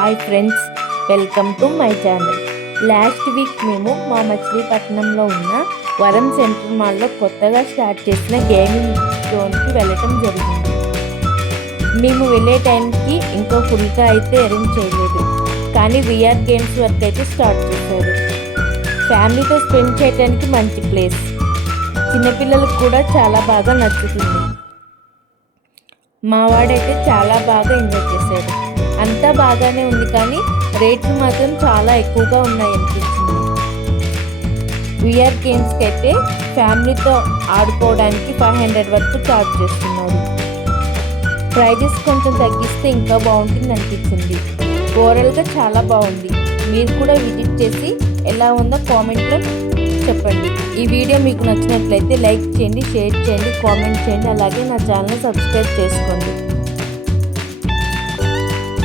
Hi friends, welcome to my channel. Last week మేము మా మచిలీపట్నంలో ఉన్న వరం సెంటర్ మాల్లో కొత్తగా స్టార్ట్ చేసిన గేమింగ్ జోన్కి వెళ్ళటం జరిగింది. మేము వెళ్ళే టైంకి ఇంకా ఫుల్గా అయితే అరేంజ్ చేయలేదు, కానీ విఆర్ గేమ్స్ వర్క్ అయితే స్టార్ట్ చేశారు. ఫ్యామిలీతో స్పెండ్ చేయడానికి మంచి ప్లేస్, చిన్నపిల్లలకు కూడా చాలా బాగా నచ్చుతుంది. మా వాడైతే చాలా బాగా ఎంజాయ్ చేశాడు. అంతా బాగానే ఉంది, కానీ రేట్లు మాత్రం చాలా ఎక్కువగా ఉన్నాయి అనిపించింది. విఆర్ గేమ్స్కి అయితే ఫ్యామిలీతో ఆడుకోవడానికి 500 వరకు ఛార్జ్ చేస్తున్నారు. ప్రైజెస్ కొంచెం తగ్గిస్తే ఇంకా బాగుంటుంది అనిపించింది. ఓవరాల్గా చాలా బాగుంది. మీరు కూడా విజిట్ చేసి ఎలా ఉందో కామెంట్లో చెప్పండి. ఈ వీడియో మీకు నచ్చినట్లయితే లైక్ చేయండి, షేర్ చేయండి, కామెంట్ చేయండి. అలాగే నా ఛానల్ సబ్స్క్రైబ్ చేసుకోండి.